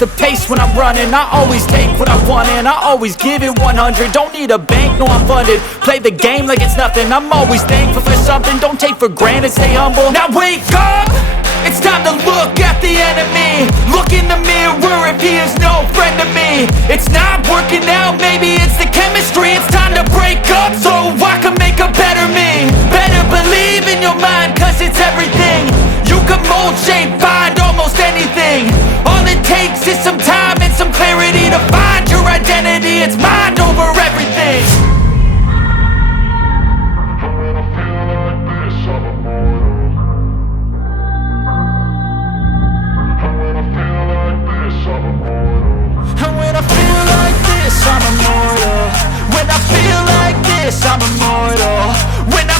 the pace when I'm running. I always take what I want and I always give it 100. Don't need a bank, no I'm funded. Play the game like it's nothing. I'm always thankful for something. Don't take for granted, stay humble. Now wake up! It's time to look at the enemy. Look in the mirror if he is no friend to me. It's not working out, maybe it's the chemistry. It's time to break up so I can make a better me. Better believe in your mind, cause it's everything. You can mold, shape, find almost anything. All it takes is some time and some clarity to find your identity. It's mind over everything. And when I feel like this, I'm immortal. When I feel like this, I'm immortal. When I